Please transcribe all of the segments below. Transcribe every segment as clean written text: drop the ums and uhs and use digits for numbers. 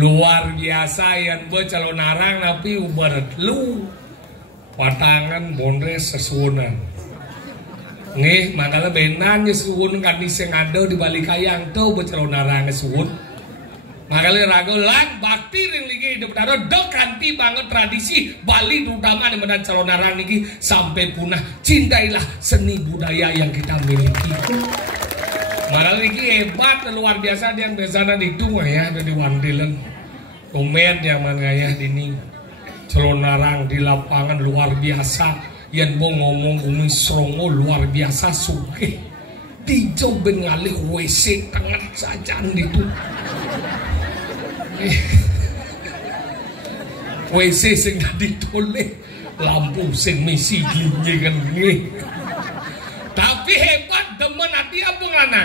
Luar biasa yang gue calon narang tapi ubaret lu patangan bondres sesuunan nih makanya benan sesuun kan yang ada di balik kayang tuh buat calon narang sesuun makanya ragu lang bakti yang lagi hidup taruh dok kanti banget tradisi Bali terutama di mana calon narang ini sampai punah cintailah seni budaya yang kita miliki. Malah ini hebat luar biasa dia yang biasa di itu ya ada di Wandilan komen yang mana ya ini calon narang di lapangan luar biasa yang mau ngomong umi serongo luar biasa suke dicoba ngalih WC tengah sajan itu WC sing ditoleh lampu sing misi gini kan ini tapi hebat demen hati apa ngana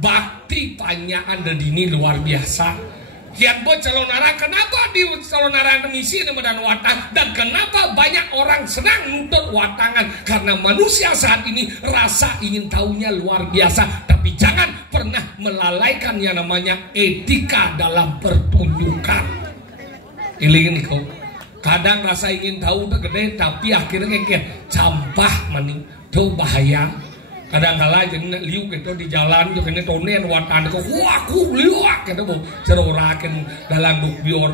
bakti panyaan dan ini luar biasa kian buat calon narang kenapa di calon narang misi dan watang dan kenapa banyak orang senang nuntut watangan karena manusia saat ini rasa ingin tahunya luar biasa tapi jangan pernah melalaikan yang namanya etika dalam pertunjukan ini kau kadang rasa ingin tahu udah gede tapi akhirnya kayak campah maning tuh bahaya kadang-kala jadi liu gitu di jalan juga ini tonen watan kok wah aku liuak gitu bu cerorakan dalam duk bior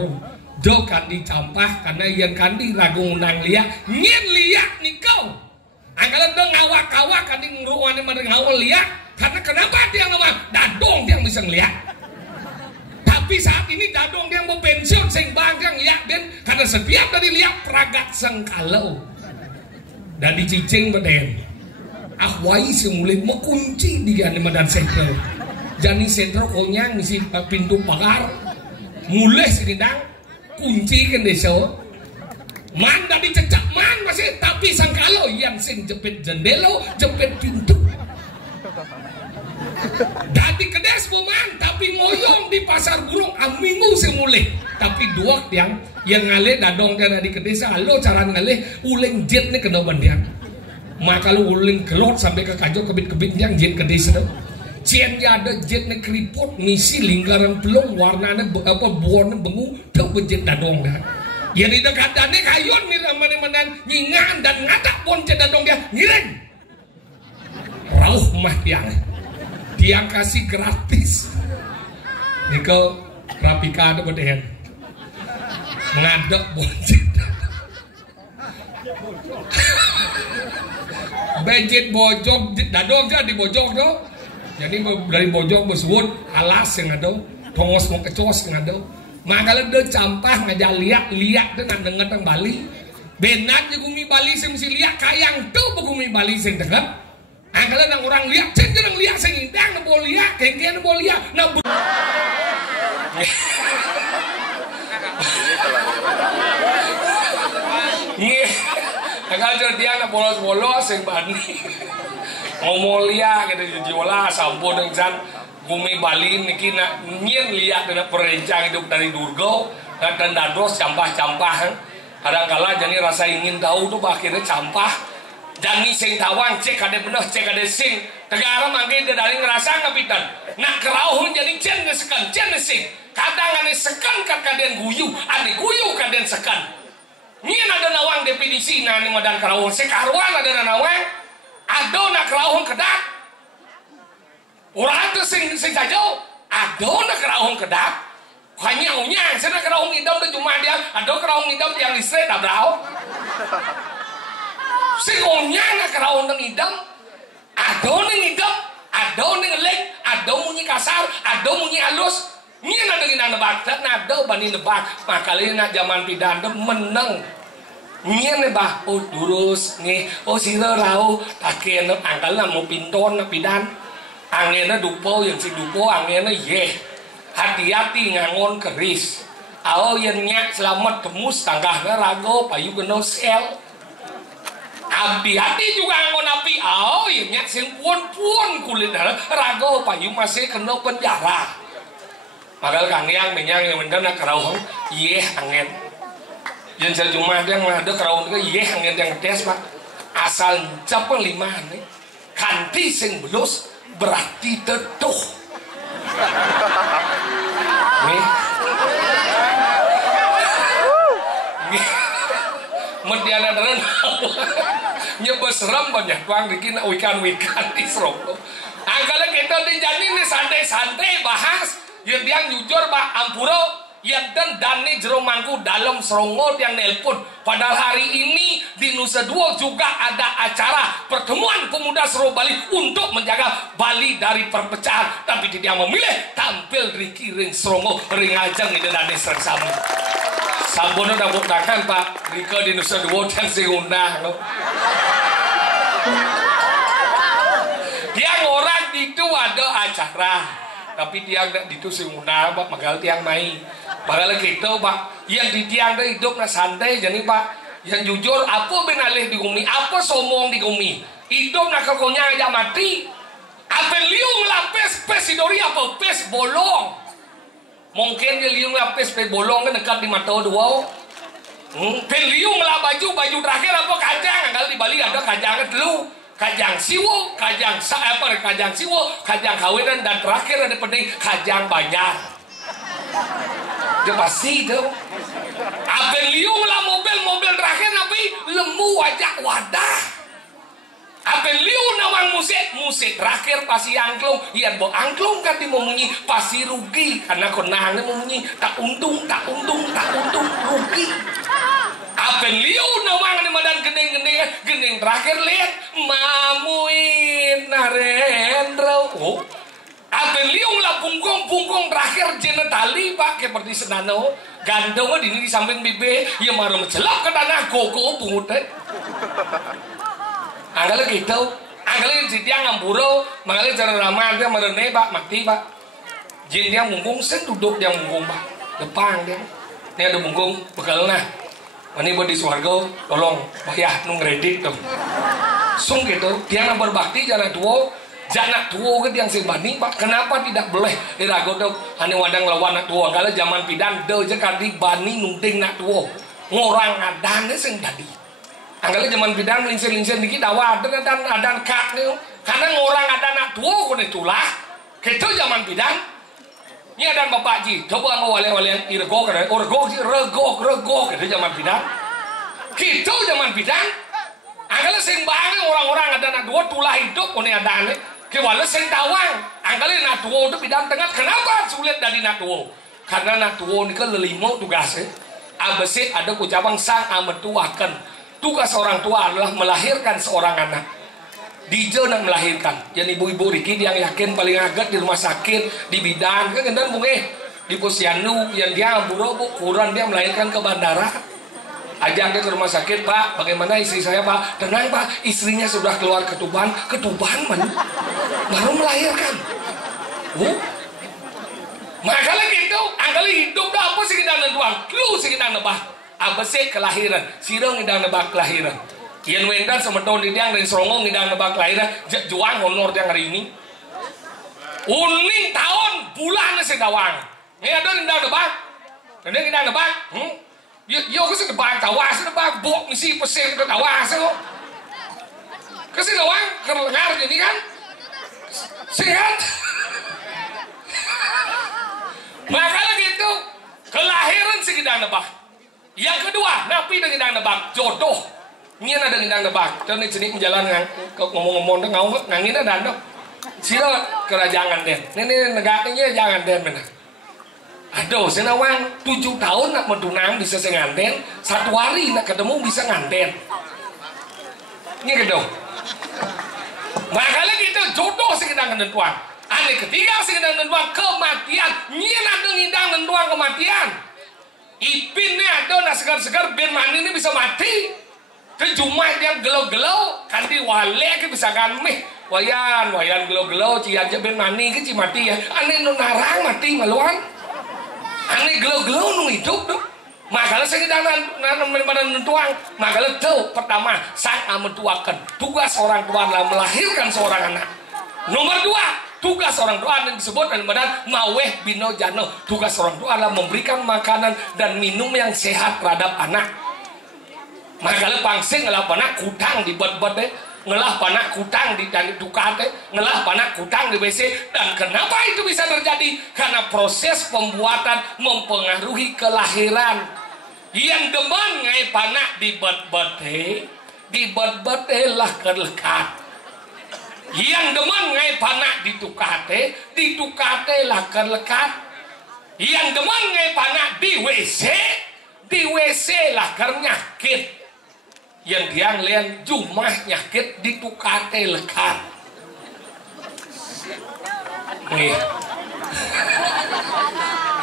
jauh kan dicampah karena yang kan di ragung nang liak nyen liak nih kau angkalan dong ngawak-ngawak kan di nguruan yang ngawal liak karena kenapa dia ngawak dadong dia bisa ngeliat tapi saat ini dadong dia mau pensiun sing banggang liak dan karena setiap dari liak peragat sengkalau dan dicicing beden wai semulai mengunci di Medan Sentral jani sentral konyang misi pintu pagar mulai sedang kunci kan desa man tadi cecak man masih tapi sangkalo yang sing jepit jendelo jepit pintu dadi kedes man tapi ngoyong di pasar burung minggu semulai tapi dua yang ngale dadong dan di kedesa lo cara ngale uleng jet nih kena bandian maka lu uleng kelot sampai ke kajo kebit-kebit yang jet kedesa cien ada jet nih keriput misi lingkaran pelong warnanya buahnya bengu tuh bejet dadong dah ya di dekatnya kayun nih mana-mana nyingan dan ngatak pun jet dadong dia ngireng rauh mah dia kasih gratis niko rapika ada beden ngadep boncet bejet bojok dadong jadi bojok dong jadi dari bojok bersebut alas yang ada tongos mau kecos yang ada makanya dia campah ngajak liak dengan dengar Bali benat je gumi Bali sing mesti liak kayang tuh begumi Bali sing dekat angkala nang orang liak cenderung liak sing indang nang boleh liak kengken boleh liak nang nih angkala dia nang bolos-bolos sing bani ngomong liak gitu jualah sampun dengan bumi Bali niki nak nyen liak dengan perencang hidup dari Durgo dan dados campah-campah kadang-kala jadi rasa ingin tahu tuh akhirnya campah jani sing tawang cek ada bener cek ada sing tegara mangke dari ngerasa ngapitan nak kerauh jadi cen sekan cen sing kadang ane sekan kan kalian guyu ane guyu kalian sekan nyen ada nawang definisi nani madan kerauh sekarwan ada nawang ado nak kerauh kedak orang tu sing saja ado nak kerauh kedak hanya unyang sana kerauh idam tu cuma dia ado kerauh idam yang istri tak berau sing unyang nak kerauh nang idam ado nang idam ado nang lek ado munyi kasar ado munyi halus ni nak dengan nebak tak ado bani nebak makali nak zaman pidan tu menang ni bah oh durus ni oh sira rau taken angkal na mo pinton na pidan angin na dupo yang si dupo angin na ye hati-hati ngangon keris ao yang nyak selamat temus tanggah na rago payu kena sel hati-hati juga ngangon api ao yang nyak sing puan-puan kulit na rago payu masih kena penjara padahal kang yang menyang yang bener na kerauh ye angin yang saya cuma dia ada kerauh ke ye angin yang tes pak asal capang lima nih kanti sing belus berarti tetuh nih mediana deren nyebes serem banyak tuang dikina wikan di serong angkala kita dijani nih santai-santai bahas yang dia jujur pak ampuro yang dan nih jero mangku dalam serongo yang nelpon padahal hari ini di Nusa Dua juga ada acara pertemuan pemuda seluruh Bali untuk menjaga Bali dari perpecahan tapi tidak memilih tampil di kiring serongo ring ajang itu dan serang samu sampun udah buktakan Pak Rika di Nusa Dua dan seundang lo yang orang itu ada acara tapi tiang itu seundang Pak magal tiang mai bakal gitu Pak yang di tiang itu hidup na santai jadi Pak yang jujur apa benalih di bumi apa somong di bumi hidup na kekonya aja mati apa liung lapis pes idori apa pes bolong mungkin dia liung lapis pes bolong kan dekat di mata dua liung lah baju terakhir apa kajang kalau di Bali ada kajang dulu kajang siwo kajang kajang kawinan dan terakhir ada penting kajang banyak dia pasti itu apa liung lah mobil terakhir tapi lemu wajah wadah apa liung nawang musik terakhir pasti angklung iya bo angklung kan di memunyi pasti rugi karena konahnya memunyi tak untung rugi apa liung nawang di badan gendeng terakhir lihat mamuin narendra apa liung lah bungkung terakhir jenetali Pak seperti senano gandong di samping bibe ya marah mencelap ke tanah koko bungut anggalnya gitu anggalnya si tiang ngamburo makanya cara ramah dia merene Pak mati Pak jin dia bungkung sen duduk dia bungkung Pak depan dia ini ada bungkung bekal nah ini buat di suarga tolong bayar nung kredit tuh sung gitu dia yang berbakti jalan tua Janak tua ke yang sebani Pak kenapa tidak boleh dirago tuh hanya wadang lawan nak tua kalau zaman pidan deu je kadi bani nunting nak tua ngorang adan sing dadi anggalnya zaman pidan lincir-lincir dikit dawa adan kak nih karena ngorang adan nak tua kone itulah gitu zaman pidan ini adan bapak ji coba ngawale-wale irgo kan rego gitu zaman pidan gitu zaman pidan anggalnya sing banget orang-orang adan nak tua tulah hidup kone adan kewala sing tawang angkali natuo itu bidang tengah kenapa sulit dari natuo karena natuo ini kan lelimo tugasnya abesi ada ucapan sang ametuakan tugas orang tua adalah melahirkan seorang anak DJ nak melahirkan jadi ibu-ibu Riki yang yakin paling agak di rumah sakit di bidan kan kendan bunge di posyandu yang dia amburo kurang dia melahirkan ke bandara ajak dia ke rumah sakit Pak bagaimana istri saya Pak tenang Pak istrinya sudah keluar ketuban mana baru melahirkan makanya gitu angkali hidup dah apa sih kita nentuang lu sih kita nebak apa sih kelahiran sirong kita nebak kelahiran kian wendan sama tahun ini yang dari Sorongong kita nebak kelahiran juang honor yang hari ini uning tahun bulan sih dawang ini ada kita nebak dan kita nebak yo kasi nebak tawas nebak bok misi pesen ke tawas lo kasi dawang kelengar jadi kan sehat makanya gitu kelahiran sih kita nebak yang kedua napi dan kita nebak jodoh ini ada kita nebak dan ini jalan ngomong-ngomong ngangin ada sila kerajaan den ini negaranya jangan den benar aduh senawang 7 tahun nak mentunang bisa senganten 1 hari nak ketemu bisa nganten ini gitu makanya gitu jodoh sih kita nentuan ane ketiga sih kita nentuan kematian nyen ada ngidang nentuan kematian ipinnya ada nak segar-segar biar mani ini bisa mati kejumat yang gelau-gelau kan di wale bisa kan meh wayan gelau-gelau ciaja biar mani ke mati ya ane nunarang mati maluan ane gelau-gelau nung hidup tuh makanya saya kita nentuang makanya tuh pertama sang ametuakan tugas orang tua adalah melahirkan seorang anak nomor 2 tugas orang tua yang disebut dalam badan maweh bino jano tugas orang tua adalah memberikan makanan dan minum yang sehat terhadap anak makanya pangsing ngelah panak kutang di bot-bot deh ngelah panak kutang di dukaan deh ngelah panak kutang di WC dan kenapa itu bisa terjadi karena proses pembuatan mempengaruhi kelahiran yang demen ngai panak di bot-bot lah kelekat yang demen ngai panak di tukate lah kelekat yang demen ngai panak di WC lah kernyakit yang dia ngeliat jumlah nyakit di tukate lekat nih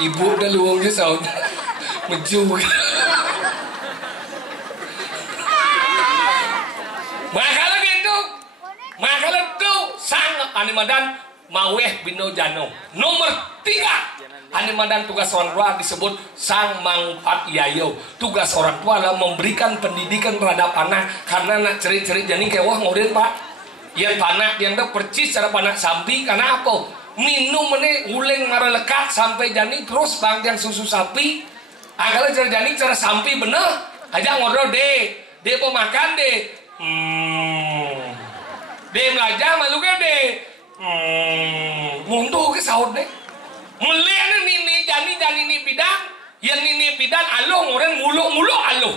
ibu udah luangnya sound meju makanya tuh sangat animadan maweh bino jano nomor 3 animadan tugas orang tua disebut sang mangpat yayo tugas orang tua adalah memberikan pendidikan terhadap anak karena nak cerit-cerit jadi kayak wah ngorin Pak yang panak yang dah percis cara panak sapi karena apa minum ini uleng marah lekat sampai jadi terus bang yang susu sapi agaknya cara jadi cara sapi bener aja ngobrol deh mau makan deh belajar malu kan deh muntuh ke sahut deh melihat ini jani ini bidang yang ini bidang alo orang mulu alo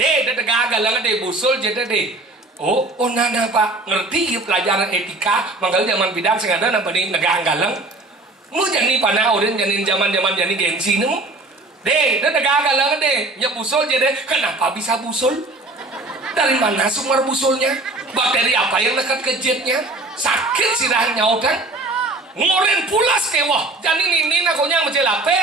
deh gagal lah deh busul jadi deh oh nana Pak ngerti pelajaran etika manggal zaman bidang sing ada napa nih negara galang mu jani panah orang jani zaman jani gengsi nih deh gagal lah deh nya busul jadi kenapa bisa busul dari mana sumber busulnya bakteri apa yang dekat ke jetnya sakit sirahnya kan ngoren pulas kewah jadi nini na konya macelape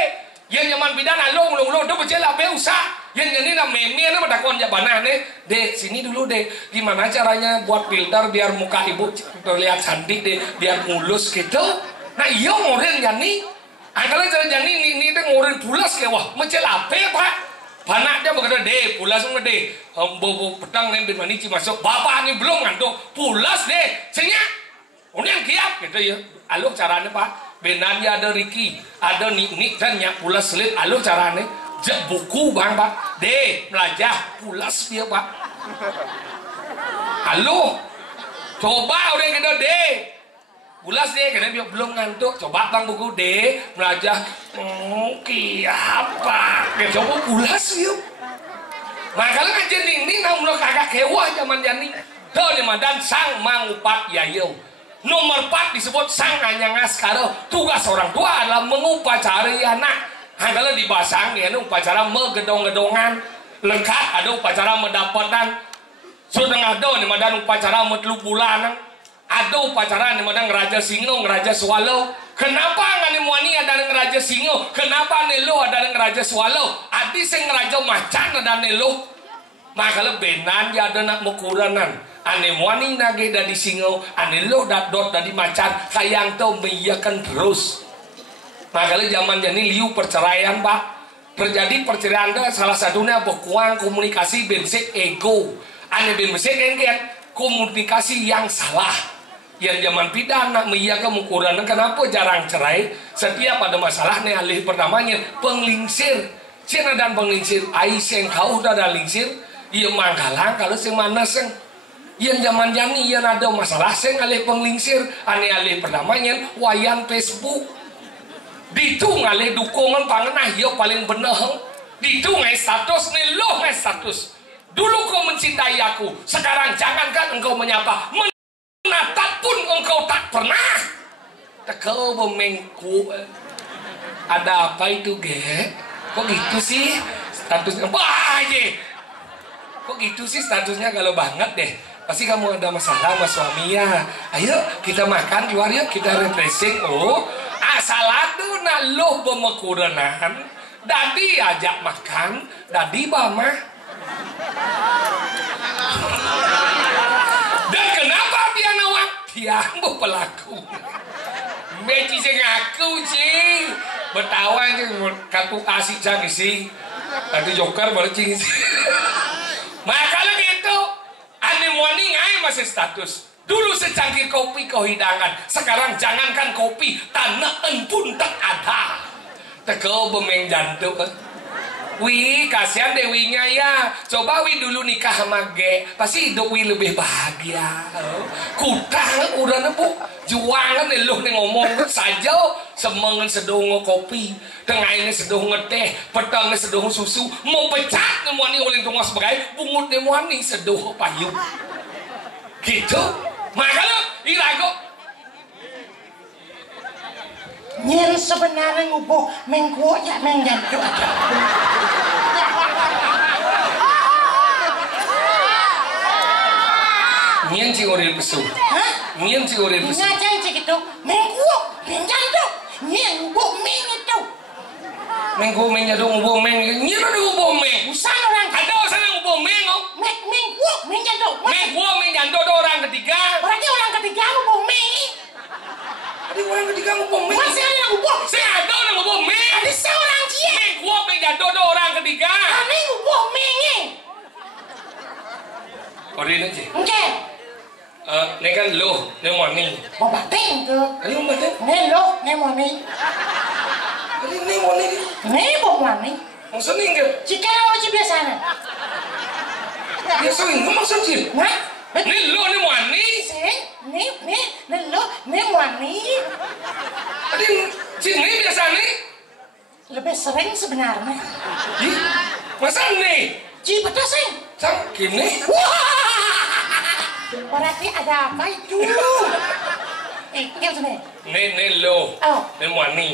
yang zaman bidana long do macelape usah yang jadi na meme na madakon jabana nih dek sini dulu dek gimana caranya buat filter biar muka ibu terlihat cantik deh biar mulus gitu nah iya ngoren jadi kalau cara jadi ini deh ngoren pulas kewah macelape pak panak dia berkata deh pulas nggak deh bobo pedang nembin manici masuk bapak ini belum ngantuk pulas deh senya udah kiap gitu ya aluk caranya pak benanya ada Ricky ada Nik dan nyak pulas selit aluk caranya jek buku bang pak deh belajar pulas dia pak halo coba udah gitu deh pulas deh karena dia belum ngantuk coba bang buku deh belajar apa coba pulas yuk nah kalau ngajar ini namun kagak kewah zaman jani tuh nih madan sang mangupat yayo nomor 4 disebut sang anyangas karo tugas orang tua adalah mengupacari anak kalau dibasang ya upacara megedong-gedongan lengkap ada upacara mendapatkan sudah ada nih madan upacara metelu bulan ada upacara nih madan ngeraja singo ngeraja swallow kenapa ngani muani ada ngeraja singo kenapa nelo ada ngeraja swallow adi sing ngeraja macan ada nelo makanya benan ya ada nak mukuranan ane muani nage dari singo ane lo dot dari macan kayang tau mengiyakan terus makanya zaman jadi liu perceraian pak terjadi perceraian salah satunya kurang komunikasi bensik ego ane bensik kan komunikasi yang salah yang zaman pidana mengiyakan mukuranan kenapa jarang cerai setiap ada masalah nih alih pertamanya penglingsir Cina dan penglingsir aiseng kau udah ada lingsir iya mangkalang kalau sing mana sing yang zaman jani yang ada masalah sing alih penglingsir ane alih pertamanya wayan Facebook ditu ngalih dukungan pangenah yo paling bener ditu ngai status nih lo ngai status dulu kau mencintai aku sekarang jangankan engkau menyapa menatap pun engkau tak pernah tekau memengku ada apa itu ge kok gitu sih statusnya wah aja kok gitu sih statusnya kalau banget deh pasti kamu ada masalah sama suami ya ayo kita makan di luar yuk kita refreshing asalatu na lo pemekuranan dadi ajak makan dadi bamah dan kenapa dia nawak dia ambil pelaku beci saya ngaku sih betawa aja kartu asik jangan sih tadi joker baru cing maka kalau gitu ane muani ngai masih status dulu secangkir kopi kau hidangan sekarang jangankan kopi tanaan pun tak ada tekau bemeng jantung wih kasihan dewinya ya coba wih dulu nikah sama ge pasti hidup wih lebih bahagia kutang udah nebu juangan nih lu nih ngomong saja semangan sedung kopi tengah ini sedung teh petang ini sedung susu mau pecat nih muani oleh tunggu sebagai bungut nih muani sedung payung gitu makanya ilago nyen sebenarnya ngubuh mengkuat ya menggantu aja nyen si orang pesu nyen si orang pesu ngajang sih gitu mengkuat menggantu nyen ngubuh meng itu mengkuat menjadu ngubuh meng nyen ada ngubuh meng usah orang ada sana ngubuh meng mengkuat menggantu mengkuat menjadu orang ketiga berarti orang ketiga ngubuh meng ada orang ketiga ngubuh meng masih ada ngubuh saya ada orang ngubuh meng ada seorang dia mengkuat menjadu orang ketiga kami ngubuh meng orang aja oke ini kan lo, ini wani. mau batin ke Ini mau batin? ini lo, ini wani Ini wani. ini mau wani Maksudnya enggak? jika mau ci biasanya Biasa enggak maksudnya? nah Ini lo, ini wani. sih ini lo, ini wani Tadi sini biasa nih. lebih sering sebenarnya Ih, masa nih? ci betul sih Sang gini. berarti ada apa itu? Yang sini. Ini lo, Oh. ini wani.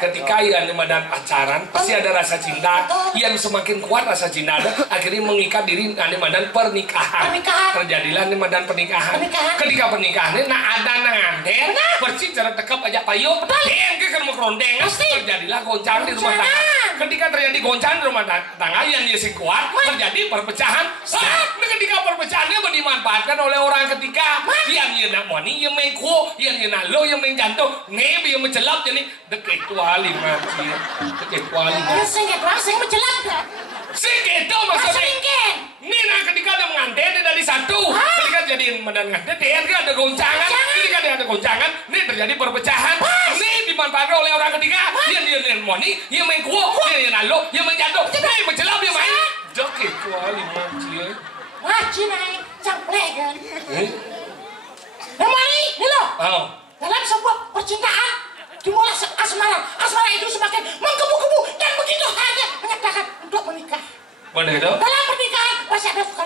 ketika yang medan pacaran pasti ada rasa cinta yang semakin kuat rasa cinta ada akhirnya mengikat diri ane medan pernikahan terjadilah ane medan pernikahan ketika pernikahan ini ada nanganten bersih cara tekap aja payung yang ke rumah kerondeng terjadilah goncang di rumah tangga ketika terjadi goncang di rumah tangga yang dia kuat terjadi perpecahan ketika perpecahannya dimanfaatkan oleh orang ketika yang nak money yang mengku yang nak lo yang menjantung nebi yang mencelap jadi deket wali mati deket wali sing mencelap itu maksudnya ini nah ketika ada mengantin dari satu ketika jadi medan ngantin dia ada goncangan ketika dia ada goncangan ini terjadi perpecahan ini dimanfaatkan oleh orang ketiga yang money yang mengku yang nak lo yang menjantung ini mencelap yang main deket wali mati wajib naik camplek kan Mari, lo dalam sebuah percintaan dimulai asmara itu semakin menggebu-gebu dan begitu hanya menyatakan untuk menikah. Benar itu? Dalam pernikahan masih ada suka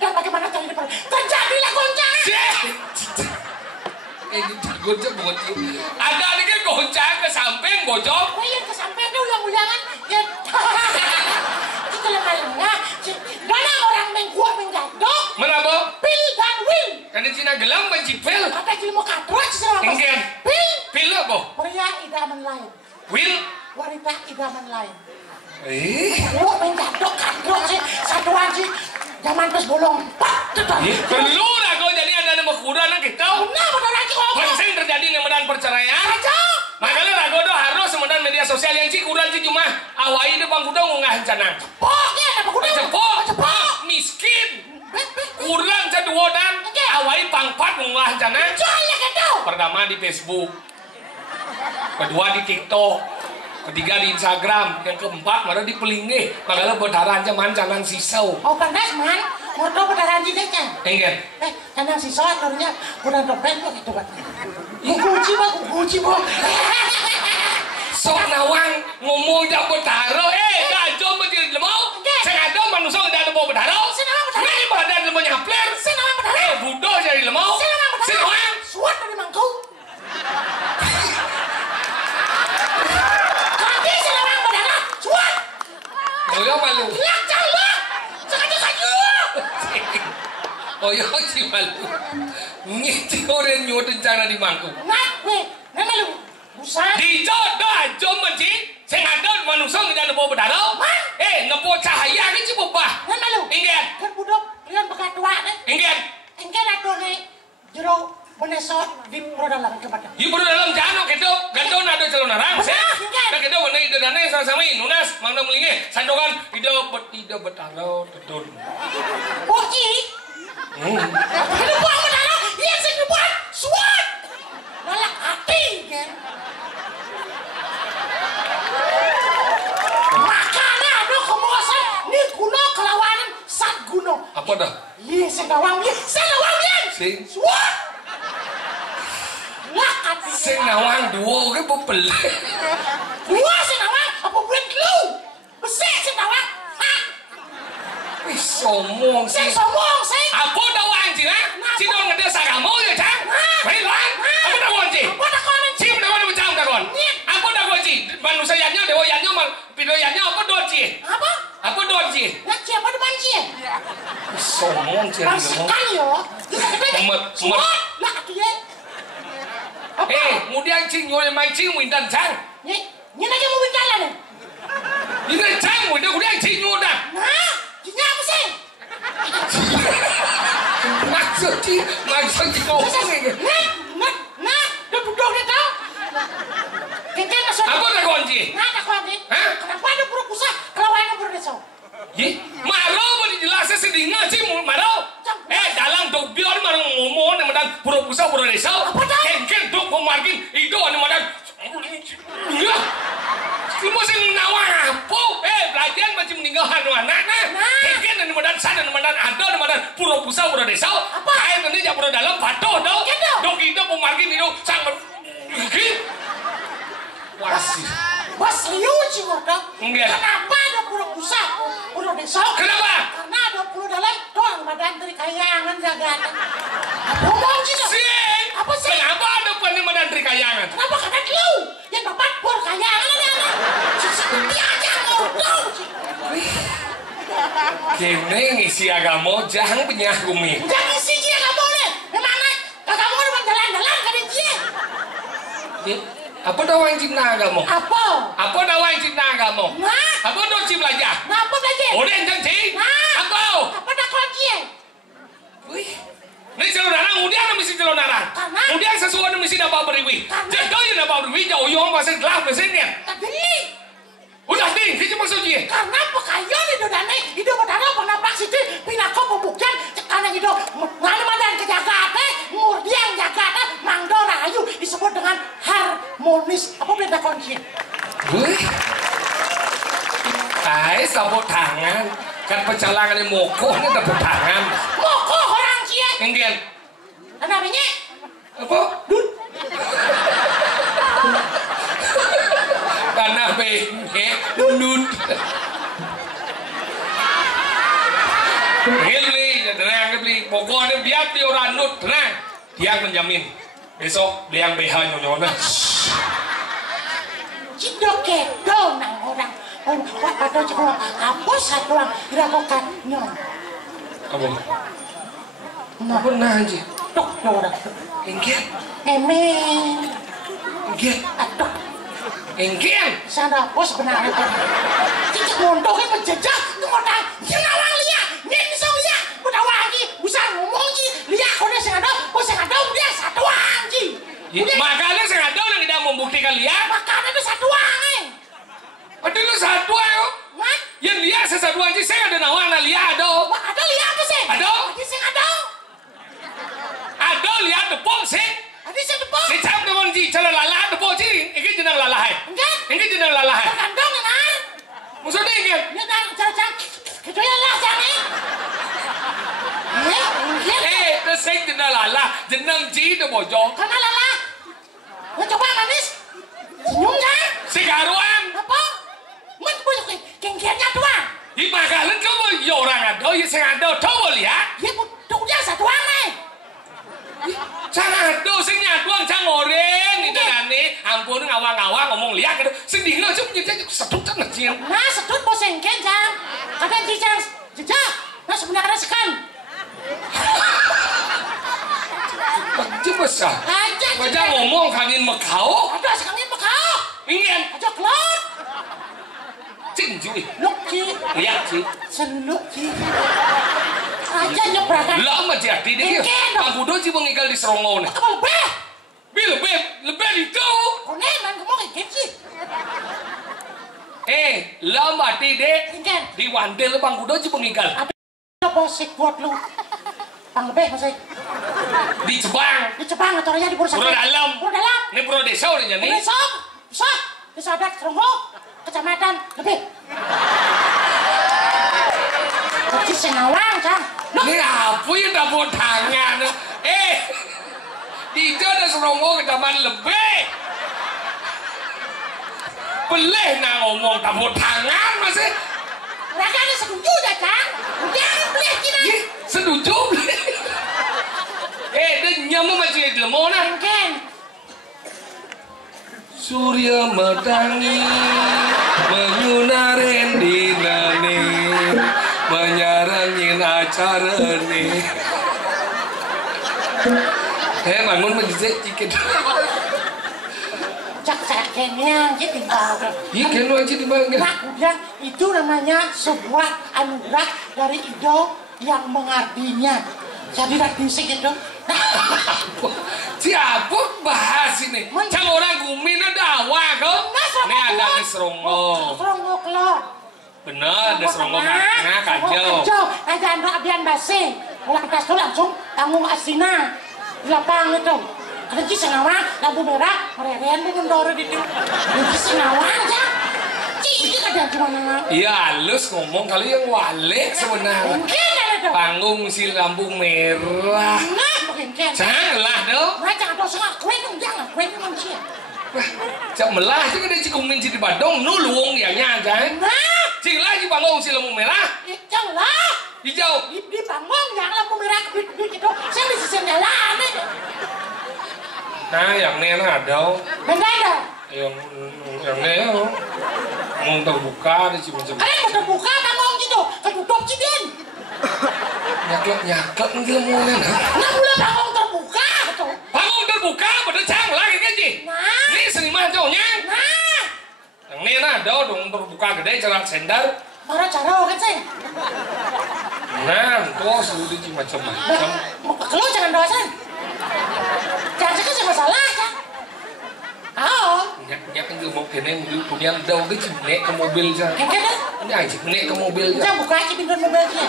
dan bagaimana terjadilah goncangan. Ini gocok bocil. Ada lagi goncang ke samping bocok. Oh iya ke samping itu ulang-ulangan. Ya. Itu lemah-lemah. Mana orang mengkuat menggadok. Menapa? Pil dan will. Kan di Cina gelam benci pil. Kata jadi mau kadrot sih sama mas. Enggak. Pil. Pil apa? Pria idaman lain. Will. Wanita idaman lain. Lu menggadok kadrot sih. Satuan sih. Zaman terus bolong. Perlu lah kau jadi ada nama kuda nak kita. Nah benar lagi kok. Penting terjadi medan perceraian. Makanya rago do harus medan media sosial yang cik kuda cik cuma awai depan kuda ngungah cana. Cepoknya apa kuda? Cepok. Miskin. Kurang kedua dan awai pangpat ngungah cana. Jaya gitu. Pertama di Facebook. Kedua di TikTok. Ketiga di Instagram, yang keempat malah di Pelingge, makanya berdarah zaman jangan sisau. Oh panas man, motor berdarah di kan? Enggak. Jangan sisau, akhirnya kurang dompet kok gitu kan? Guguci bo. Sok nawang ngomong jak berdarah, gajah berjilid lemau. Sengaja manusia tidak ada bawa berdarah. Ini badan lemau nyapler. Budo jadi lemau. Senawang. Suat dari mangkau. Oh ya malu. Lihat jalan, sengaja. Oh ya si malu. Ngiti orang nyuat rencana di mangku. Nah, malu. Busan. Di jodoh aja menci. Sengaja manusia tidak ada bawa berdarah. Ngepo cahaya kan si bobah. Malu. Ingat. Kan budok lian bekat tua kan. Ingat. Ingat ada nih jero menesot di pro dalam kepada. Di pro dalam jano gitu. Gandon ada calon orang. Nah kita benar ide dana sama nunas mana melinge sandokan ide betaro tetun. Boci. Ada buah betaro yang sing buat suat. Galak hati kan. Makanya ada kemosan ni kuno kelawanan sat guno. Apa dah? Iya senawang Sing. Suat. Lah hati. Senawang dua ke bebelek. Dua senawang apa buat lu? Besar senawang. Somong sih. Somong sih. Apa dah wanci lah? Si dong ngede sakamu ya cang. Baik lan. Apa dah wanci? Apa dah kau Si dah wanci macam dah kon. Apa dah wanci? Manusianya dewa yanyo mal pidoyannya apa doci? Apa? Apa doci? Nak siapa dah banci? Somong sih. Bangsikan yo. Semua nak dia. Kemudian cing nyore mai cing windan cang. Ni lagi mau windan lah. Ini cang windan kemudian cing nyore. Nah, dia apa sih? Maksud kau ni. Nah, dah budok dia tahu. Kita masuk. Apa dah kunci? Nah, dah kunci. Kenapa ada buruk usah kalau yang buruk desa? Marau boleh jelasnya sedingah cing marau. Dalam dok biar marau ngomong ni madan buruk usah buruk desa. Apa dah? Kengkeng dok pemargin itu ni madan. Ya. Semua sing nawang apa? Belajar macam meninggalkan anak nah. Kengkeng ni madan sana ni madan ada ni madan buruk usah buruk desa. Apa? Kain ni jak buruk dalam patuh dok. Dok itu pemargin itu sangat. Wasi. Bos liu ciwaka. Enggak. Kenapa ada buruk usah buruk desa? Kenapa? Karena ada buruk dalam doang badan dari kayangan jagaan. Ngomong sih Sing. Apa sih? Kenapa ada pening madan tri kayangan? Kenapa kata lu? Yang bapak bor kayangan Kene ngisi agama jangan penyah gumi. Jangan ngisi dia agama nih. Memang kagak mau depan jalan-jalan kan dia. Apa dakwah yang cinta agama? Apa dakwah yang cinta agama? Nah. Apa doci belajar? Nah, apa belajar? Udah yang janji. Nah. Apa dakwah dia? Wih. Ini celonarang, udah mesti celonarang. Karena? Udah sesuatu mesti dapat beriwi. Jadi yang dapat beriwi jauh yang pasal gelap mesinnya. Tapi. Udah ding, kita masuk je. Karena pekayon itu dana hidup berdarah penampak situ pinako pembuktian karena hidup ngalimadan kejagate murdiang jagate mangdo rahayu disebut dengan harmonis apa beda kunci. Wih. Sabut tangan kan pecalangan ini mokoh ini tepuk tangan. Mokoh orang cie. Enggak. Namanya apa? Dut. Tanah bengke dudut. Beli, tenang beli. Pokoknya biar dia orang nut, tenang. Dia menjamin. Besok dia yang BH nyonya. Cidok kedong nang orang. Wah pada cekul apa satu orang dilakukan nyon. Apa? Apa nah aja? Tok orang. Enggak. Emeng. Enggak. Aduh. Enggak. Sana apa sebenarnya kan? Cicik mondoknya menjejak ngotang. Jangan orang lihat. Nih bisa lihat. Udah wangi. Usah ngomong ji. Lihat kau nih sengaja. Kau sengaja dia satu wangi. Makanya sengaja orang tidak membuktikan lihat. Makanya itu satu wangi. Ada lu satu ayo. Yang lihat sesatu wangi saya ada nawana lihat ada. Ada lihat apa sih? Ada. Ada sih ada. Ada lihat depok sih. Ada sih depok. Ni cam dengan ji cara lalah depok ji. Ini jenang lalah hai. Enggak. Ini jenang lalah hai. Tergantung ya kan. Maksudnya enggak. Ya kan cara-cara. Kecuali lah jangan. Terus saya jenang lalah. Jenang ji depok jong. Karena lalah. Mau coba manis? Senyum kan? Segaruan. Apa? Menurut geng-gengnya doang. Di bakalan kamu orang ada, yang saya ada, tahu lihat? Ya, udah satu aneh. Cara ada, saya doang jangan orang itu nanti. Ampun ngawang-ngawang ngomong lihat gitu. Sendiri aja menjadi sedut kan aja. Nah, sedut mau sengken jang. Kadang jejak. Nah sebenarnya sekan. Itu besar. Aja ngomong kangin Mekau. Ada sekangin Mekau. Ingin. Aja kelot. Cinjui. Lukki. Lihat sih. Selukki. Aja nyebrakan. Lama jadi dia. Pak Budo sih mengigal di Serongo nih. Apa lebih? Lebih itu. Kone man kamu kayak sih. Lama tidak. Ingin. Di Wandel Bang Budo sih mengigal. Apa sih buat lu? Bang lebih masih. Di Jepang. Di Jepang atau aja di Pura Dalam. Pura Dalam. Ini Pura Desa udah jadi. Besok. Desa adat Seronggo. Kecamatan lebih. Kecil senawang kan. Ini apa yang dapur tangan? Di ada Serongo kecamatan lebih. Boleh nak ngomong dapur tangan masih. Mereka ada setuju dah kan? Udah boleh kita. Setuju boleh. Dia nyamu macam itu lemona. Mungkin. Surya medangi menyunarin dinane menyarangin acara nih. Bangun menjadi cikit. Cak kenyang gitu tinggal. Iya kan aja dibangun. Nah kemudian itu namanya sebuah anugerah dari Ido yang mengartinya. Jadi dah bisik itu. Siapa bahas ini? Cang orang gumin ada awak kau. Ini ada di Serongo. Serongo kelot. Bener, ada Serongo tengah kacau. Ada anak abian basi. Ulang tas itu langsung tanggung asina. Di lapang itu. Ada di Senawang, lampu merah, mereren dengan dorong itu. Di Senawang aja. Ini ada di mana? Iya halus ngomong kali yang walik sebenarnya. Mungkin ada. Panggung si lampu merah. Nah, mungkin. Janganlah dong. Nah, jangan dosa kue dong, jangan kue manusia. Cak melah itu kan cik kumin cik di Badong nuluung ya nyata. Nah, cik lagi panggung si lampu merah. Janganlah. Hijau. Di panggung jangan lampu merah kedut itu. Saya di sisi jalan. Nah, yang ini ada. Benda ada. Yang ini mau terbuka di Cimacan. Kalian mau terbuka panggung gitu. Ketutup Ciden. Nyaklek nggih mulai nah. Nah mulai panggung terbuka gitu. Panggung terbuka pada cang lagi kan Ji. Nah. Ini seniman cowoknya. Nah. Yang ini nah ada dong terbuka gede jalan sender. Mana cara kan saya? Nah, terus udah macam-macam. Kalau jangan doasan. Jangan kan sama salah kan? Oh. Ya kan mau kene punya daun dia naik ke mobil aja. Kan kan? Ini aja naik ke mobil aja. Jangan buka aja pintu mobilnya.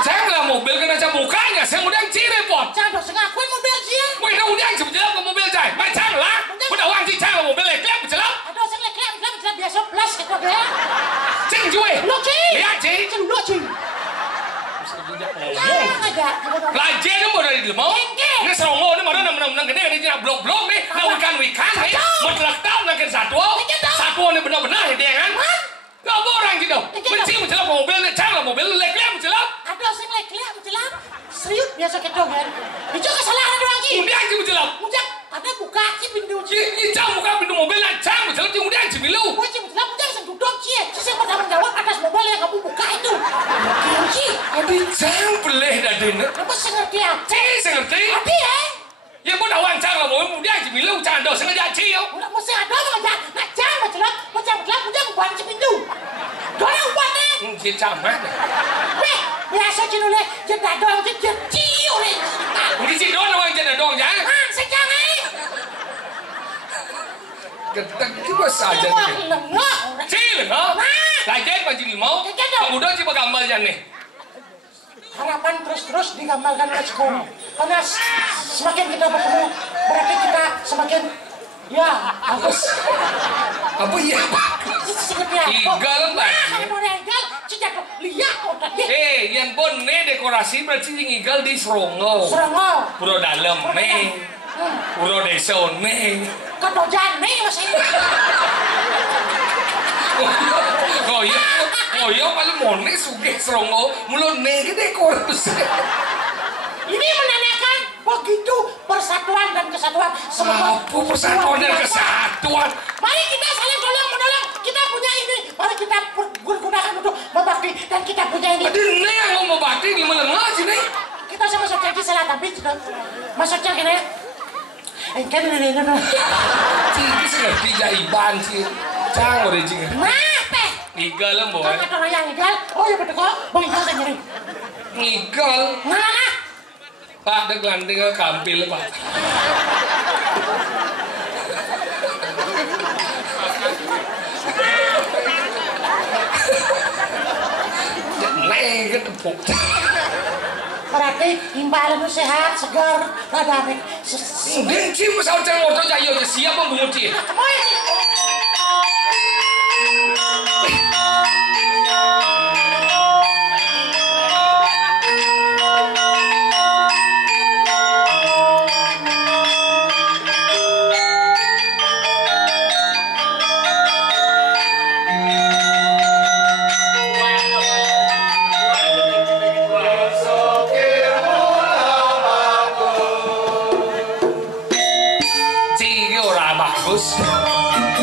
Jangan mobil kena aja bukanya, saya udah ciri repot. Jangan dong ngakuin mobil dia. Wih, udah aja berjalan ke mobil aja. Macam lah. Udah uang sih jangan mobil lek berjalan. Aduh, saya lek biasa plus gitu ya. Cing cuy. Lo cing. Lihat cing. Cing lo cing. Jangan aja. Lajen itu mau dari lemau. Ini serongo ini mana menang gede ini tidak blok nih. Nah wikan nih. Mutlak tahu nak satu ini benar-benar ini kan. Gak orang gitu. Mencing menjelang mobil nih. Jangan mobil lek menjelang. Aduh, saya lek menjelang. Serius biasa gitu kan. Itu kesalahan ada lagi. Udah aja menjelang. Udah, ada buka aja pintu. Ini jangan buka pintu mobil lah. Jangan menjelang. Udah aja bilu. Gue cuma menjelang. Udah langsung duduk sih. Saya mau jawab atas mobil yang kamu buka itu. Kunci. Aduh, jangan beleh tadi. Apa saya ngerti ya? Saya ngerti. Tapi ya. Ya mau dah wancang lah. Udah aja bilu. Jangan doh. Sengaja cium. Udah mesti ada apa nggak jangan menjelang. Udah kunci pintu. Dorang ubahnya. Dia camat. Weh, biasa jenulnya jendak doang cium nih. Ini si doang orang jendak doang ya. Sejangan. Ketek itu saja nih. Cil, ha? Lajen panci limau. Kamu udah coba gambar ya nih. Harapan terus digambarkan oleh sekolah. Karena semakin kita bertemu, berarti kita semakin ya bagus. Apa ya? Igal mbak. Yang bonne dekorasi berarti yang igal di Serongo. Puro dalam nih. Puro desa nih. Kedojan nih masih. Oh iya paling bonne sugih Serongo. Mulut nih dekorasi. Ini menandakan begitu persatuan dan kesatuan. Apa persatuan dan kesatuan? Mari kita saling tolong menolong. Kita punya ini. Mari kita gunakan untuk membakti dan kita punya ini. Aduh, ini yang mau membakti di melengah sini. Kita sama saudara di salah tapi maksudnya gini. Kan ini. Ciki sengerti jaiban sih. Cang udah cing. Kenapa? Ngigal lah boy. Kata orang yang ngigal. Oh ya betul kok. Bang ngigal saya nyeri. Ngigal. Mana? Pak, ada gelanding ke kampil, Pak. Neng, ketepuk. Berarti imbalan sehat, segar, rada nih. Benci masal cang motor jayo siap membenci.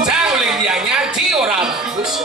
Jangan boleh dia nyaji orang bagus.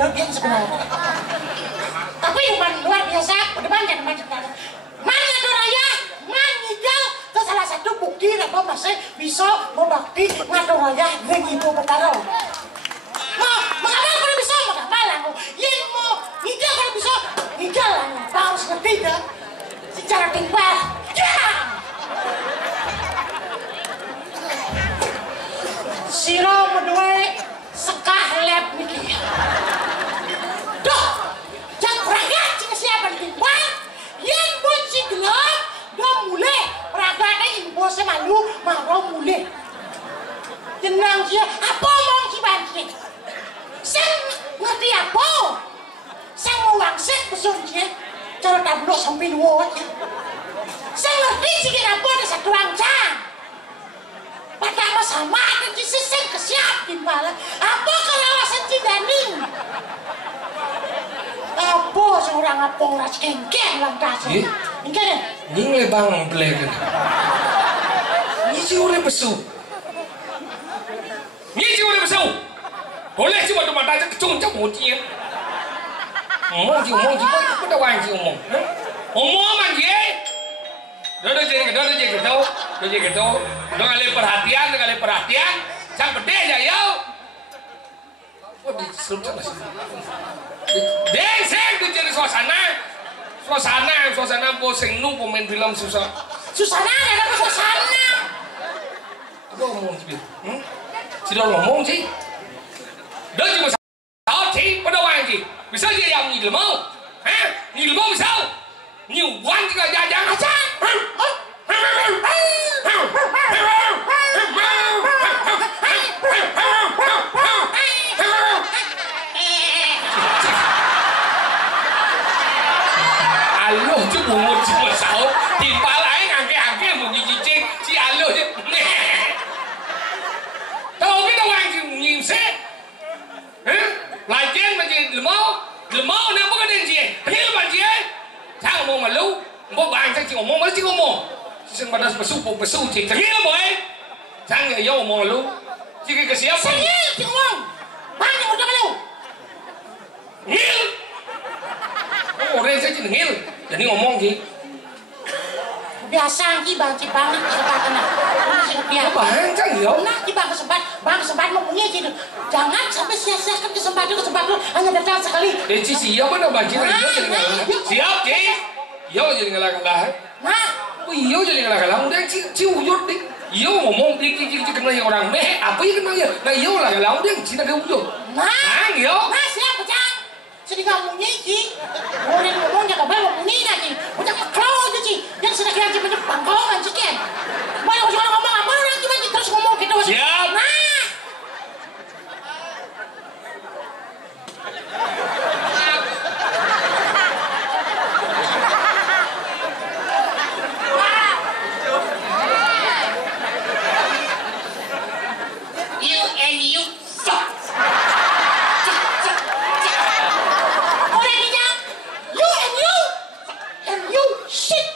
ada yang sebenarnya. Tapi depan luar biasa, depan jangan macam mana. Mana Doraya, mangigal, itu salah satu bukti apa masih bisa membakti Doraya dengan ibu Betaro. Mengapa kalau bisa, mengapa lah. Yang mau ngigel kalau bisa, ngigel lah. Harus ngerti dah. Secara timbal, ya. Siro berdua sekah lep niki. Duh, jangan peragat jika siapa ditimbang. Yang buat si gelap, dah mulai. Peraganya yang bosnya malu, marah mulai. Tenang dia, apa mau si banci? Saya ngerti apa? Saya mau wangsit besul dia. Cara tablo sampai dua aja. Saya ngerti sih kenapa ada satu ancang. Padahal sama ada di sisi kesiap timbala. Apa kelawasan Cidani? Apa seorang apong ras kengkeng lantas? Ini Ini bang belakan. Ini sih orang besu. Ini sih orang besu. Boleh sih waktu mata cak cung cak mochi. Ngomong sih, kau dah wang sih ngomong. Ngomong manje. Dah gitu. Dah kali perhatian. Sang gede aja yo. Oh disuruh masih. Deng tu jadi suasana boseng nu pemain film susah. Susana ada suasana. Apa ngomong sih? Sudah ngomong sih. Dah cuma tahu sih pada wang sih. Bisa dia yang ni lemau? Ni lemau bisa? Ni wan juga jangan aja. Alo chứ buồn một chứ mà sao tìm ba lái hàng cái một gì trên chị alo chứ đâu biết đâu anh thì nhìn xe lại trên mà gì lửa máu nếu có cái đèn gì thế mà gì ấy sao mà lú một bạn chắc chỉ có mong mới chỉ có mong nhưng mà nó mà su chỉ thế là mọi sang người yêu mong lú chỉ cái xéo Saya chỉ mong bao nhiêu một đâu nghiêng orang saya jadi ngil jadi ngomong sih biasa ki bang cipang kesempatan dia bang jangan yo nah ki bang kesempatan mau punya sih jangan sampai sia-siakan kesempatan hanya datang sekali ci siap mana bang kita jadi ngalah siap ci yo jadi ngalah nah yo jadi ngalah udah ci uyut di yo ngomong di kenal orang meh apa yang kenal ya nah yo lah ngalah udah ci nak uyut nah yo nah siap bacang jadi kamu nyiki orang ngomong jaga bawa bunyi lagi udah kalau jadi yang sudah kerja banyak pangkongan ciken banyak orang ngomong apa orang cuma terus ngomong gitu siap nah you and you fuck shit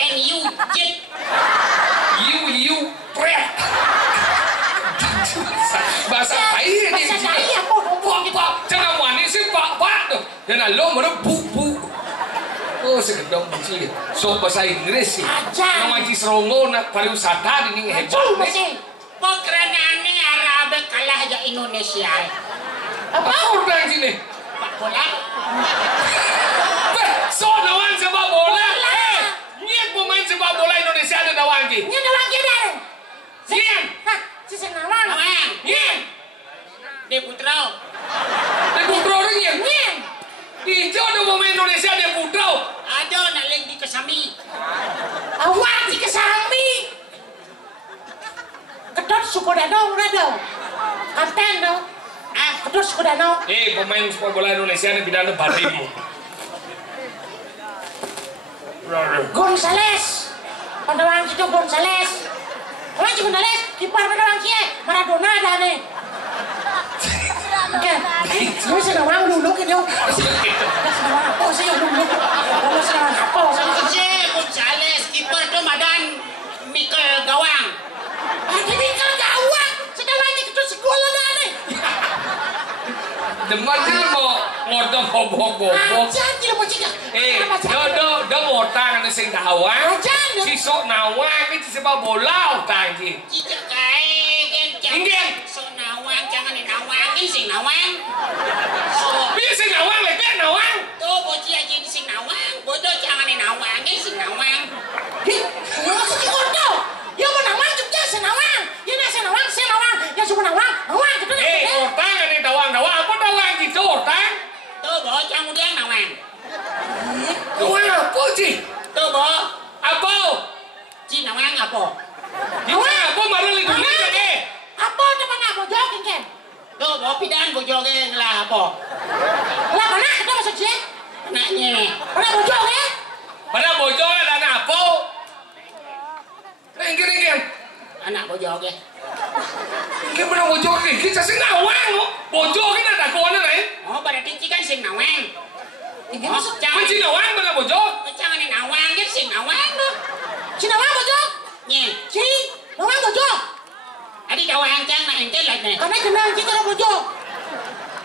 and you shit you pret bahasa Thai apa jangan wani sih pak tuh dan lo mana bu oh sekedar benci so bahasa Inggris sih ngaji serongo nak pariwisata ini hebat nih pokranane Arab kalah aja Indonesia apa udah sini Pak bola so nawan sepak bola nyet pemain sepak bola Indonesia ada nawan ki nyet nawan ki ada nyet si senawan nyet De Putrao ring nyet hijau ada pemain Indonesia De Putrao ada nak lagi di Kesami awak di Kesami kedot suku danau rado kapten do kedot suku danau pemain sepak bola Indonesia ini bidana Barimu Gonzales Pandawang itu Gonzales orang si Gonzales kiper Pandawang cie Maradona ada nih ini sedang dulu gitu sedang apa sih yang dulu kalau sedang apa sih Gonzales kiper itu Madan Mikel Gawang ada Mikel Gawang sedang lagi itu sekolah ada nih demen sih mau ngodok bobok-bobok. Aja dia mau cegah. Do ngotang ane sing dawang. Sisok nawang iki sebab bola utang iki. Cicak kae kan. Inggih. So nawang jangan nawang iki sing nawang. Piye sing nawang lek nawang? Tuh bocil aja sing nawang. Bodoh jangan nawang iki sing nawang. Maksud bodoh. Ya mau nawang juga sing nawang. Ya nak sing nawang, sing nawang. Ya cuma nawang gitu. Utang ane dawang apa dawang gitu utang? Tuh bocil kemudian nawang. Nawang apa sih? Tuh bo. Apa? Ci nawang apa? Nawang apa marang li dunia ke? Apa teman nak bojokin kan? Tuh bo pidan bojokin lah apa? Lah mana itu maksud sih? Anaknya. Mana bojokin? Mana bojol ada anak apa? Inggih. Anak bojokin. Inggih mana bojol kita sing nawang lo. Bojol kita ada kone nih. Oh berarti ci kan sing nawang. Oh, Kan si nawang mana bojol? Jangan nawang kan sing nawang lo. Si nawang bojol? Nye. Si nawang bojol. Adi nawang cang na ente lah nih. Karena kenal kita bojol.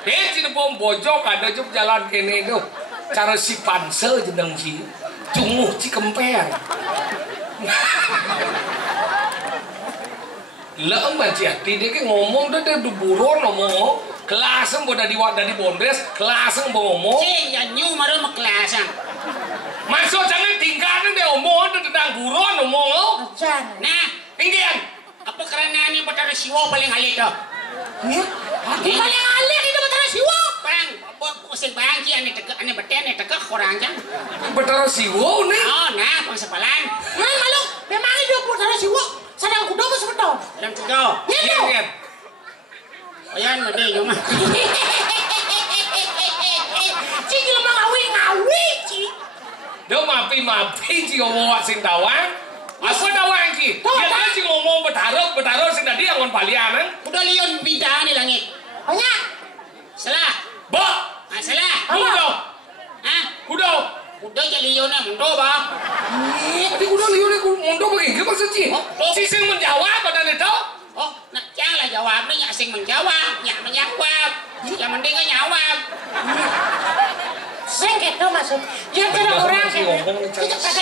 Si pom bojol ada juk jalan kene itu. Cara si panse jeneng si. Cunguh si kemper. Lah macam dia ke ngomong dia buron ngomong kelasem boda di bondes kelasem ngomong si yang nyu maru kelasem masuk jangan tinggalkan dia omong dia tentang buron ngomong nah ingin apa karena ini Batara Siwa paling alit tuh paling alit itu Batara Siwa bang usik bang ki ane beten tegak kurang jang Batara Siwa nih oh nah pangsapalan malu memang itu Batara Siwa sadang kudo ke sebetul dalam kudo iya ayan made yo mah ci lemang ngawi ci do mapi ci ngomong sing dawang apa dawang ki ya kan ci ngomong betaro sing tadi angon palianan udah lion bidang di langit banyak salah ba salah kudo udah jadi liona mundo ba tapi kudo lione mundo begini maksud ci sing menjawab pada itu oh nak janganlah jawabnya sing menjawab nyak menjawab yang penting kan jawab sing gitu maksud yang ada orang kita kita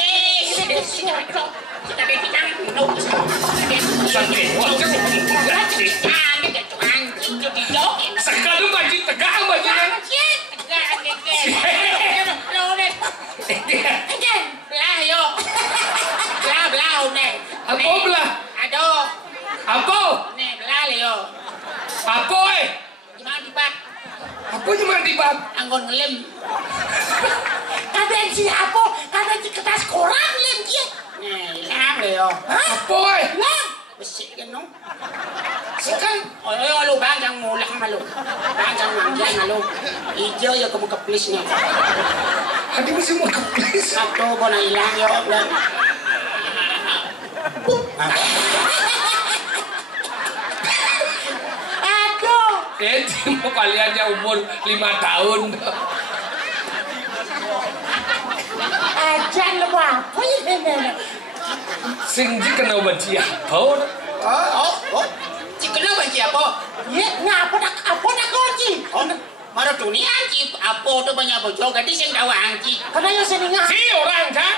sekali baju tegak bajunya belah yo belah apa belah aduh apa nih belah yo apa gimana tibat apa cuma tibat anggon ngelem kadang si apa kadang si kertas koran ngelem dia nih hilang yo apa hilang besi kan no sekan oh lu bang yang mulak malu bang yang manjan malu hijau ya kamu keplis nih hadi masih mau keplis satu bona hilang yo dan aduh mau kalian aja umur 5 tahun ajan lu apa ini sing di kena benci apa oh cikena benci apa ya ngapa dak kunci marah dunia ci apa tuh banyak bocor gadis yang dawang ci karena yang seninga si orang kan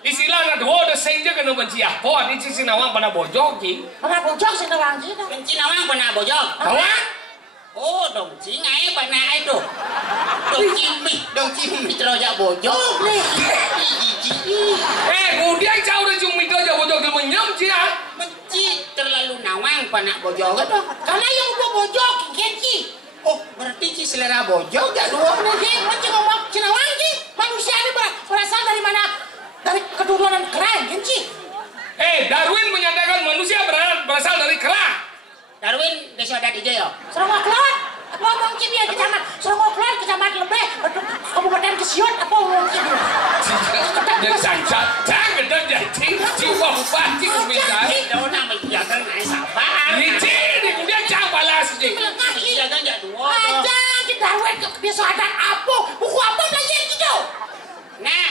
istilah na dua ada senja kena benci apa di sisi nawang pada bojok ki pada bojok sih nawang ci benci nawang pada bojok nawang oh dong ci ngai pada itu dong cimi terus ya bojok nih kemudian jauh dari cumi itu jauh bojok menyem ci ya benci terlalu nawang pada bojok itu karena yang gua bojok kenci oh berarti ci selera bojok gak dua nih benci ngomong ci nawang ci manusia ini berasal dari mana dari keturunan kera kenci Darwin menyatakan manusia berasal dari kera Darwin desa ada di Jaya Serongok Klon apa ngomong ci dia kecamatan Serongok Klon kecamatan Lebeh Kabupaten Kesiun apa ngomong ci dia jangan jadi jiwa bupati kemintaan daun nama iya kan naik sabar ini kemudian jangan balas iya kan gak dua aja di Darwin desa ada apa buku apa belajar gitu nah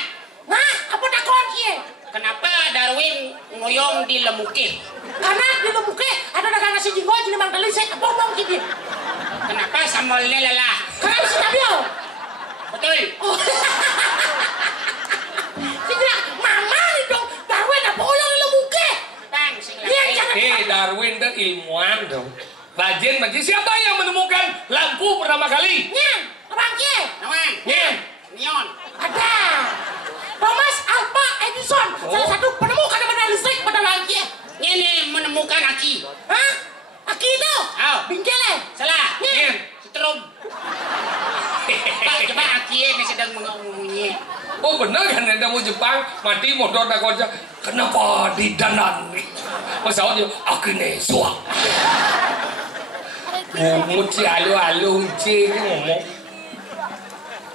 apa tak kunci kenapa Darwin ngoyong di Lemuke karena di Lemuke ada negara nasi jinggo jadi mang telisek apa ngomong gitu Kenapa sambalnya lelah? Karena si Tabio. Betul. Oh. Si bilang, mama nih dong, Darwin apa ulang lo buke? Bang, sing Iya, jangan. Darwin dan ilmuwan dong. Rajin, siapa yang menemukan lampu pertama kali? Nyen, abang Kie. Nawan. Nyen. Neon. Ada. Thomas Alva Edison, salah satu penemu kadang-kadang listrik pada langit. Ini menemukan aki. Hah? Aki itu? Oh. Bingkele. Salah. Nyen. Setrum. Pak, coba aki ini sedang mengunyi. Oh benar kan ada mau Jepang mati motor tak kerja. Kenapa di danan nih? Masalahnya akhirnya suak. Ngomong si alu ngomong.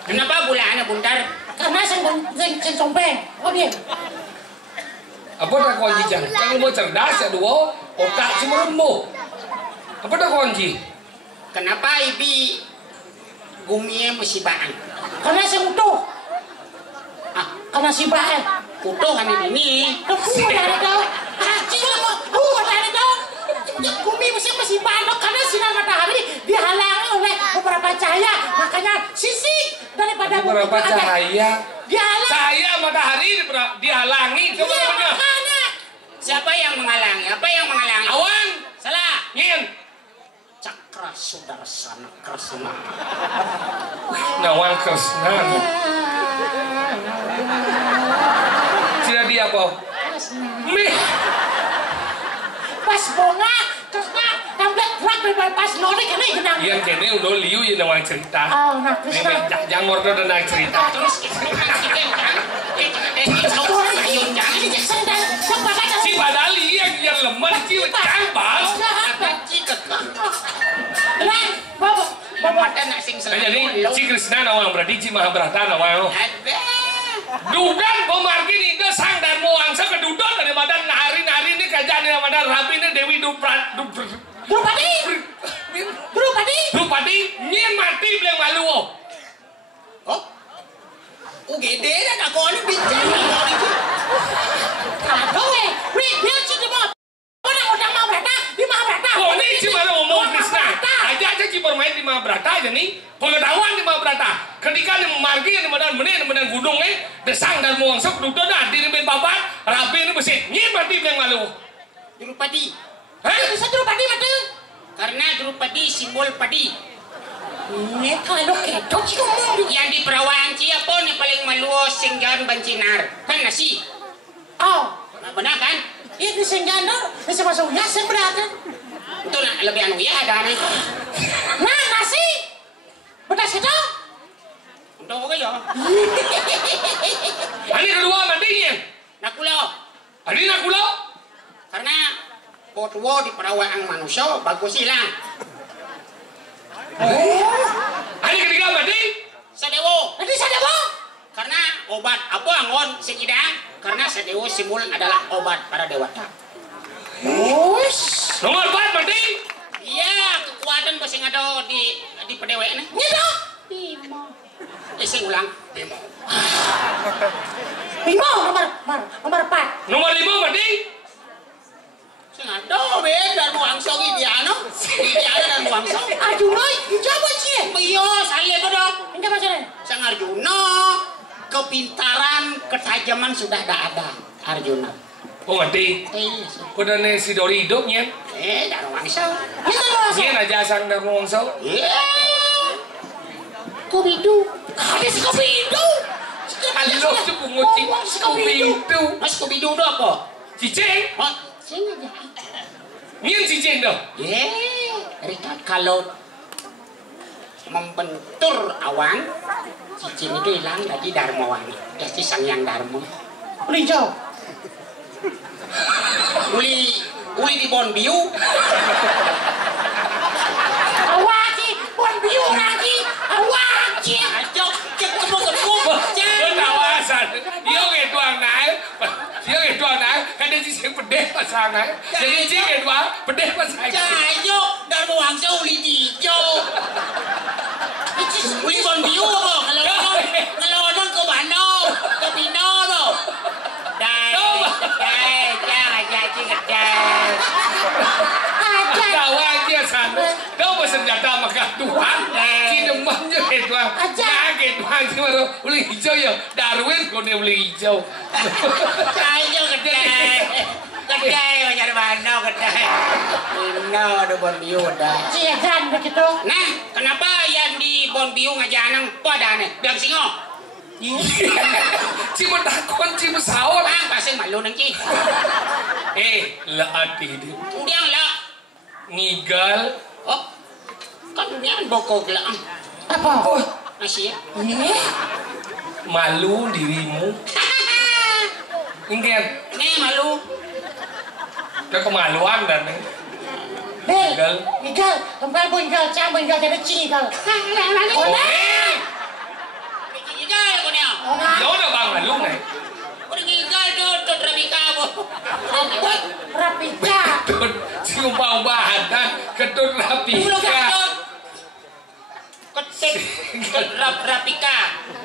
Kenapa bulan buntar? Karena sing sompeng. Oh dia. Apa tak kunci jangan mau cerdas ya dua otak cuma remuk. Apa tak kunci? Kenapa ibi guminya musibaan? Karena sing utuh. Ah, Karena si bae. utuh kan ini. Aku dari kau. Anjing lu dari kau. Bumi masih panas karena sinar matahari dihalangi oleh beberapa cahaya, makanya sisi daripada bumi beberapa cahaya dihalangi. Cahaya matahari dihalangi. Coba Iya, benar. makanya. Siapa yang menghalangi? Apa yang menghalangi? Awan. Salah. Nyen. Cakra Sudarsana Kresna. Nawang Kresna. Tidak dia apa? Mih. Pas bunga Krishna tambah gerak dari pas norik ini genang. Iya kene udah liu ya nawang cerita. Oh, nah Krishna. Jangan ngordo dan cerita. Terus Si Badali yang lemah si cambas. Bapak nak sing Jadi si Krishna nawang berarti si Mahabharata nawang. Dugan pemargi ini sang dan muangsa keduduk dari badan hari ini kerjaan yang badan rapi ini Dewi Drupadi nyen mati bilang malu. Oh, UGD dah nak kau ni bincang ni itu. Aduh, dia cuma orang Mahabharata di Mahabharata. Oh ini cuma ngomong Krishna. Aja cuma bermain di Mahabharata aja nih. Pengetahuan di Mahabharata. Ketika yang margi yang medan gunung desang dan muangsa keduduk dah di rebet babat rapi ini besit. Nyen mati bilang malu. Drupadi. Hah? Bisa Drupadi mati. Karena Drupadi simbol padi. Ini kalau keto sih ngomong. Yang di perawan siapa ni paling maluos singgan bancinar? Kan nasi. Oh, Benar kan? ini senggandor, ini masuknya seberatan. Itu nak lebih anu ya ada ni. Nah, nasi. Betas itu. Untuk apa ya? Ini kedua mandinya. Nakulo. Ini nakulo. Karena potwo di perawaan manusia bagus hilang. Ini ketiga mandi. Sadewo. Nanti saya mau. Karena obat apa angon sekidang? Karena sadewo simbol adalah obat para dewata. Nomor 4 mandi. Iya, kekuatan masih ada di pedewe ini. Gitu. Sing ulang. Bimo. Bimo nomor 4. Nomor 5 mandi. Sing ada dan muangso gitu ya no. Iya dan muangso. Arjuna, coba sih. Iya, saya itu dong. Ini apa sih? Sang Arjuna, kepintaran, ketajaman sudah ada Arjuna. Oh mandi. Udah nih si Dori hidupnya. Dan muangso. Nyen aja sang dan muangsa. Iya. Skubidu. Ada Skubidu. Halo cukup ngucing Skubidu. Mas Skubidu itu apa? Cicing. Oh, Sini aja. Nyen cicing dong. Rika kalau membentur awan, cicing itu hilang jadi Darmawan. Jadi sang yang Dharma. Hijau. Uli di Bonbiu. Awaki, bon biu lagi. Awaki. Ayo, cek temu. Tawasan. Dia ngeduang naik. Kan dia cicing pedih pasangan. Jadi cicing ngeduang pedih pasangan. Ayo, Darmawan uli hijau. Uli Bonbiu apa? Kalau orang ke Bandung, ke Pino apa? Dai. Tawa aja sana. Kau senjata makan Tuhan. Cinemahnya itu. Kaget bang sih baru uli hijau ya. Darwin kau nih uli hijau. Ayo kedai. Kedai wajar mana kedai. Ini ada Bon Biu dah. Ciagan begitu. Nah, kenapa yang di Bon Biu ngajanang pada nih? Biang singo. Cuma takon cuma sahur. Bang, pasang malu nanti. Lah adi dia. Diang lah. Ngigal. Oh, kan dia bokok lah. Apa? Masih ya? Ini? Malu dirimu. Ingat. Nih malu. Cái kemaluan dan Hei, Igal. Igal, tempat pun Igal, cang pun Igal, jadi cing Igal. oh Gigal ko niya. ya udah bang malu nih Udah gigal tuh Rabika mo. Rapika. ketut siumpah-umpahan dan ketut Ulo ka rapika Ketut Rabika.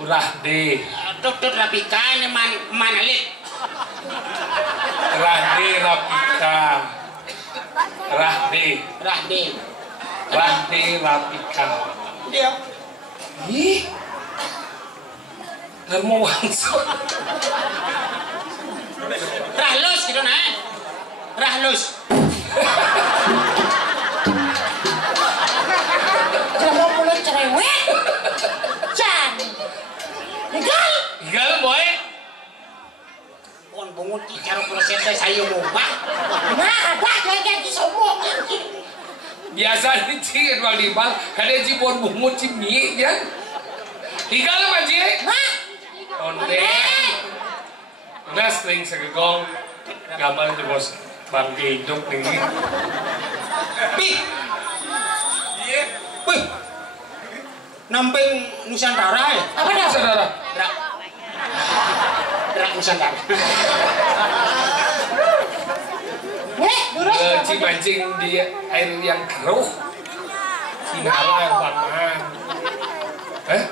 urah deh Tutut Rabika ni manalit. Rahde rapika Rahde rapika Dia. ih Nermo wangso Rahlus gitu na. Rahlus. Jangan mulut cerewet. Cang. Igal. Igal boy Pon bungut di cara prosesnya saya mubah. Nah, ada kayak semua. biasa nih cing bang di bang kadang cibon bungut cimi ya Igal mah cing Nah, onde nah sering segegong gambar di bos bang hidup nih Pi. Wih. Namping Nusantara ya? apa dah? saudara Drak Nusantara. Nih, lurus. cimancing di air yang keruh sinarang paman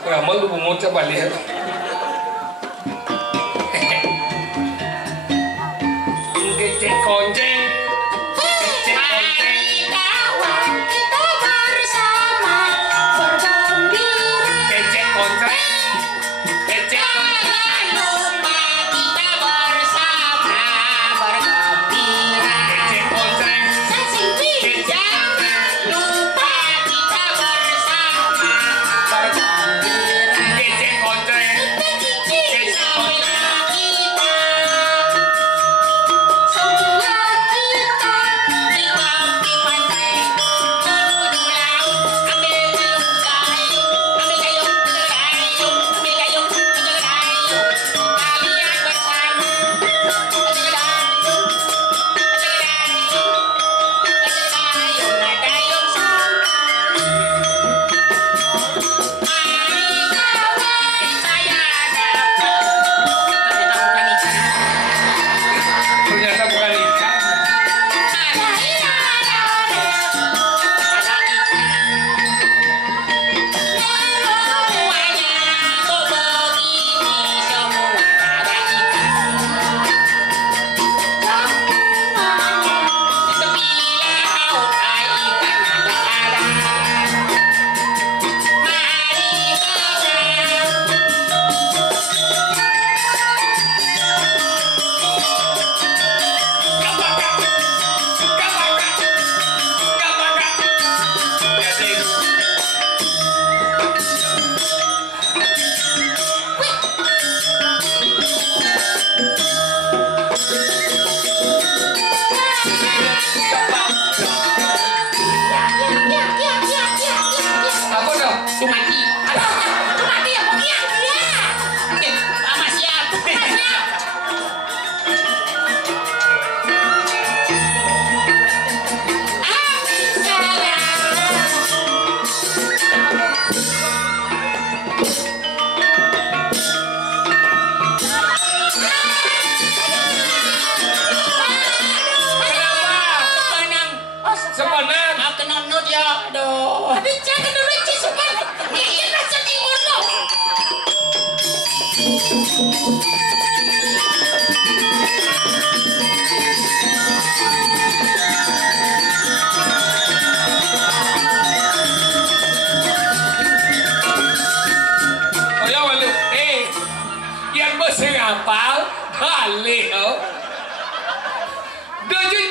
ramal lu bungut coba lihat kecek konceng kecek konceng Kawan kita bersama bergembira. kecek konceng kecek konceng Lupa kita bersama bergembira. kecek konceng Jangan lupa kita bersama bergembira. kecek konceng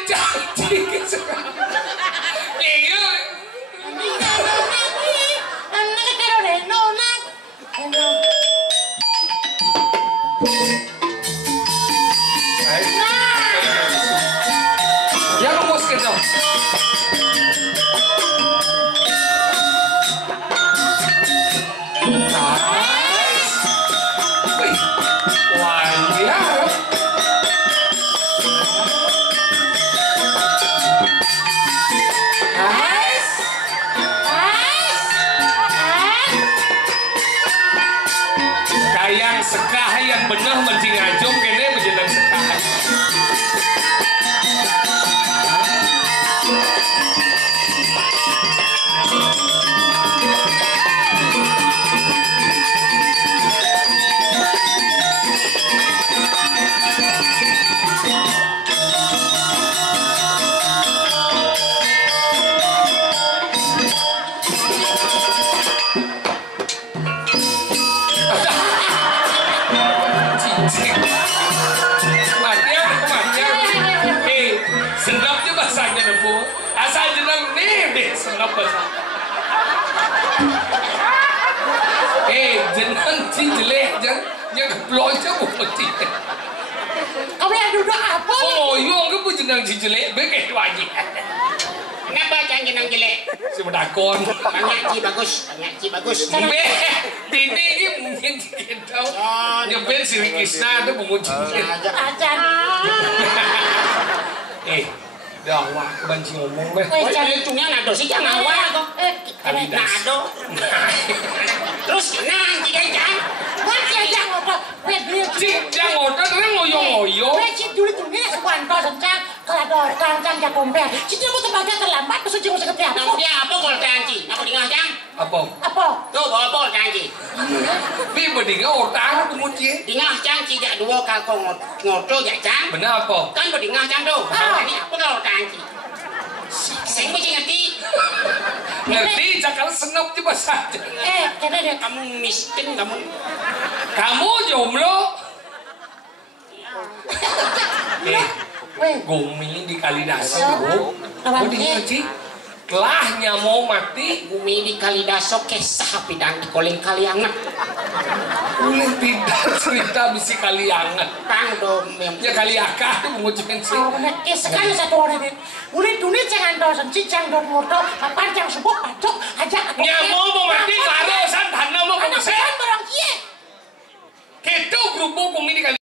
janji iya ya ngomong gitu sekah yang benar mesti ngajung kene menjenang sekah senapnya bahasanya nempu asal jenang nih senap bahasa jenang si jelek yang keplonnya bukti kamu yang duduk apa oh iya kamu jenang si jelek begitu aja kenapa jangan jenang jelek si medakon ngaji bagus Dini ini mungkin gitu nyebel si Rikisna itu menguji ajan dah kebanci ngomong deh. Untungnya nado sih jangan awal. Nado. Terus nanti kan masih aja ngotot Cik ngotot kan ngoyo-ngoyo. Cik dulu tuh nih sepanto sencang kalau kancan jak kompel. Cik dia mau tebaga terlambat terus cik mau seketia. Dia apa kalau kanci? Apa dengar jang? Apa? Tuh bawa apa kanci? Bi bedinga otak aku muci. Dengar jang tidak dua kalau ngoto ya jang. Benar apa? Kan bedingar jang tuh. Ini apa kalau kanci? Sing mesti ngerti. Ngerti cakal senop di bahasa. Karena dia Kamu miskin kamu. Kamu jomblo. Gumi di Kalidasa, Bu. Udah Cik. Lahnya mau mati. Gumi di Kalidasok kesah pidang di koleng kaliangan. Ulih tidak cerita bisi kaliangan. Kang dom Ya kaliakah mengucapkan sih. sekali satu orang ini. Ulit dunia jangan dosen cicang dom moto. Apa yang sebut pacok aja. Nyamuk mau mati kalau san tanah mau Anak kongsi. barang kia. Kita grup gumi di